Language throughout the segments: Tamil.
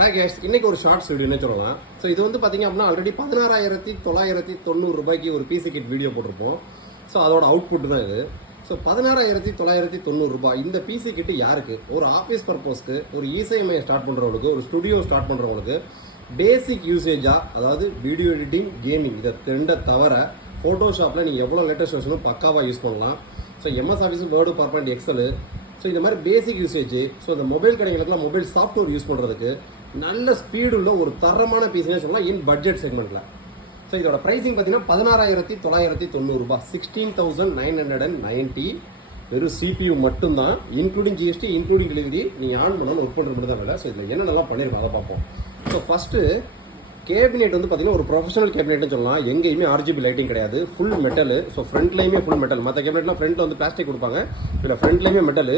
ஹாய் கேஸ், இன்னைக்கு ஒரு ஷார்ட்ஸ் வீடியோன்னு சொல்லலாம். ஸோ இது வந்து பார்த்தீங்க அப்படின்னா ஆல்ரெடி 16,990 ரூபாய்க்கு ஒரு பிசி கிட் வீடியோ போட்டிருப்போம். ஸோ அதோட அவுட்புட் தான் இது. ஸோ 16,990 ரூபாய் இந்த பிசி கிட்டு யாருக்கு? ஒரு ஆஃபீஸ் பர்பஸ்க்கு, ஒரு இசையமையை ஸ்டார்ட் பண்ணுறவங்களுக்கு, ஒரு ஸ்டுடியோ ஸ்டார்ட் பண்ணுறவங்களுக்கு பேசிக் யூசேஜாக, அதாவது வீடியோ எடிட்டிங், கேமிங் இதை ரெண்டை தவிர ஃபோட்டோஷாப்பில் நீங்கள் எவ்வளோ லேட்டஸ்ட் வெர்ஷனும் பக்காவாக யூஸ் பண்ணலாம். So MS office, word, PowerPoint, Excel, so இந்த மாதிரி பேசிக் யூசேஜ். ஸோ இந்த மொபைல் கடைகளுக்குலாம் மொபைல் சாஃப்ட்வேர் யூஸ் பண்ணுறதுக்கு நல்ல ஸ்பீடு உள்ள ஒரு தரமான பீஸ்னே சொல்லலாம் இன் பட்ஜெட் செக்மெண்ட்டில். ஸோ இதோட ப்ரைஸிங் பார்த்தீங்கன்னா 16,990 ரூபாய், 16,990. வெறும் சிபியூ மட்டும்தான், இன்க்ளூடிங் ஜிஎஸ்டி, இன்க்ளூடிங் டெலிவரி. நீங்கள் ஆன் பண்ணணும், ஒர்க் பண்ணுற மட்டும் தான் வேலை. ஸோ இதில் என்னென்னலாம் பண்ணியிருக்கோம் அதை பார்ப்போம். ஸோ ஃபஸ்ட்டு கேபினெட் வந்து பார்த்தீங்கன்னா ஒரு ப்ரொஃபஷனல் கேபினெட்னு சொல்லலாம். எங்கேயுமே ஆர்ஜிபி லைட்டிங் கிடையாது, ஃபுல் மெட்டல். ஸோ ஃப்ரண்ட்லையுமே ஃபுல் மெட்டல். மற்ற கேபினெட்லாம் ஃப்ரண்ட்டில் வந்து பிளாஸ்டிக் கொடுப்பாங்க, இல்லை ஃப்ரண்ட்லையுமே மெட்டல்.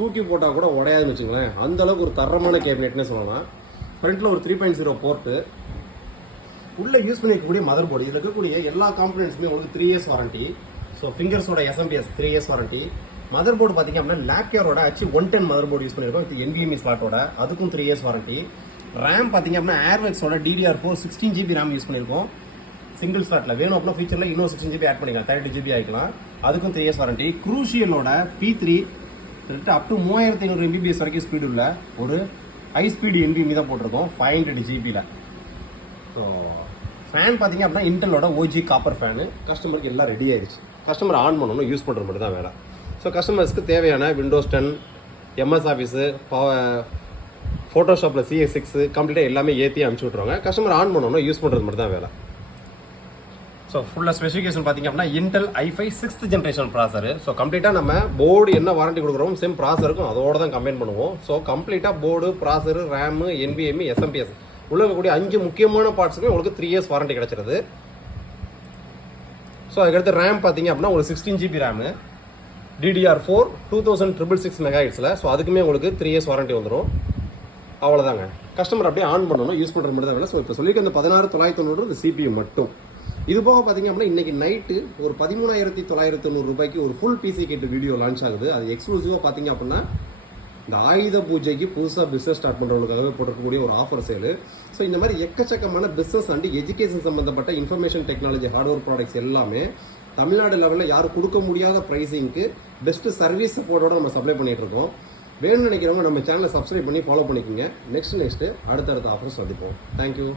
தூக்கி போட்டால் கூட உடையாதுன்னு வச்சுங்களேன், அந்தளவுக்கு ஒரு தரமான கேபினெட்னே சொல்லலாம். ஃப்ரண்ட்டில் ஒரு 3.0 போர்ட்டு, உள்ளே யூஸ் பண்ணிக்கக்கூடிய மதர் போர்டு. இதில் இருக்கக்கூடிய எல்லா காம்பனன்ட்ஸுமே உங்களுக்கு 3 years வாரண்டி. ஸோ ஃபிங்கர்ஸோட SMPS 3 years warranty. Motherboard பார்த்தீங்க அப்படின்னா லேக்கியரோட H110 மதர் போர்டு யூஸ் பண்ணியிருக்கோம், இது NVMe ஸ்லாட்டோட, அதுக்கும் 3 years வாரண்டி. ரேம் பார்த்தீங்க அப்படின்னா ஏர்வேக்ஸோட DDR4 16 GB ரேம் யூஸ் பண்ணியிருக்கோம். சிங்கிள் ஸ்லாட்டில் வேணும் அப்படின்னா ஃபியூச்சரில் இன்னும் 16 GB ஆட் பண்ணிக்கலாம், 32 GB ஆகிக்கலாம். அதுக்கும் 3 years வாரண்டி. குரூஷியலோட P3 அப் டு 3500 MBPS வரைக்கும் ஸ்பீடு உள்ள ஒரு ஹை ஸ்பீடு NVMe தான் போட்டிருக்கோம், 500 GB. ஸோ ஃபேன் பார்த்தீங்க அப்படின்னா இன்டெலோட OG காப்பர் ஃபேனு. கஸ்டமருக்கு எல்லாம் ரெடி ஆயிடுச்சு. கஸ்டமர் ஆன் பண்ணணும், யூஸ் பண்ணுறது மட்டும் தான் வேலை. ஸோ கஸ்டமர்ஸ்க்கு தேவையான விண்டோஸ் 10, MS ஆஃபீஸு, ஃபோட்டோஷாப்பில் CS6 கம்ப்ளீட்டாக எல்லாமே ஏற்றி அனுப்பிச்சி விட்ருவாங்க. கஸ்டமர் ஆன் பண்ணணும், யூஸ் பண்ணுறது மட்டும் தான் வேலை. ஸோ ஃபுல்லாக ஸ்பெசிஃபிகேஷன் பார்த்தீங்க அப்படின்னா இன்டெல் i5 6th ஜென்ரேஷன் ப்ராசர். ஸோ கம்ப்ளீட்டாக நம்ம போர்டு என்ன வாரண்டி கொடுக்குறோம் சேம் ப்ராசருக்கும் அதோட தான் கம்பைன் பண்ணுவோம். ஸோ கம்ப்ளீட்டாக board, processor, RAM, NVMe, SMPS உள்ள இருக்கக்கூடிய 5 முக்கியமான பார்ட்ஸுக்குமே உங்களுக்கு 3 years வாரண்டி கிடச்சிருது. ஸோ அதுக்கடுத்து ரேம் பார்த்தீங்க அப்படின்னா உங்களுக்கு 16 GB RAM, DDR4 2666 MHz. So அதுக்குமே உங்களுக்கு 3 years வாரண்டி வந்துடும். அவ்வளோதாங்க. கஸ்டமர் அப்படியே ஆன் பண்ணணும், யூஸ் பண்ணுற மட்டும் தான் வேலை. ஸோ இப்போ சொல்லியிருக்க இந்த 16,990 இந்த CPU மட்டும். இது போக பார்த்தீங்க அப்படின்னா இன்னைக்கு நைட்டு ஒரு 13,990 ரூபாய்க்கு ஒரு full PC kit video launch ஆகுது. அது எக்ஸ்க்ளூசிவாக பார்த்தீங்க அப்படின்னா இந்த ஆயுத பூஜைக்கு புதுசாக பிஸ்னஸ் ஸ்டார்ட் பண்ணுறவங்களுக்காகவே போட்டிருக்கக்கூடிய ஒரு ஆஃபர் சேலு. ஸோ இந்த மாதிரி எக்கச்சக்கமான பிஸ்னஸ் அண்ட் எஜுகேஷன் சம்மந்தப்பட்ட இன்ஃபர்மேஷன் டெக்னாலஜி ஹார்ட்வேர் ப்ராடக்ட்ஸ் எல்லாமே தமிழ்நாடு லெவலில் யாரும் கொடுக்க முடியாத ப்ரைஸிங்க்கு பெஸ்ட்டு சர்வீஸ் சப்போர்ட்டோட நம்ம சப்ளை பண்ணிட்டு இருக்கோம். வேணும்னு நினைக்கிறவங்க நம்ம சேனலை சப்ஸ்கிரைப் பண்ணி ஃபாலோ பண்ணிக்கோங்க. நெக்ஸ்ட் அடுத்தடுத்த ஆஃபர் சந்திப்போம். தேங்க்யூ.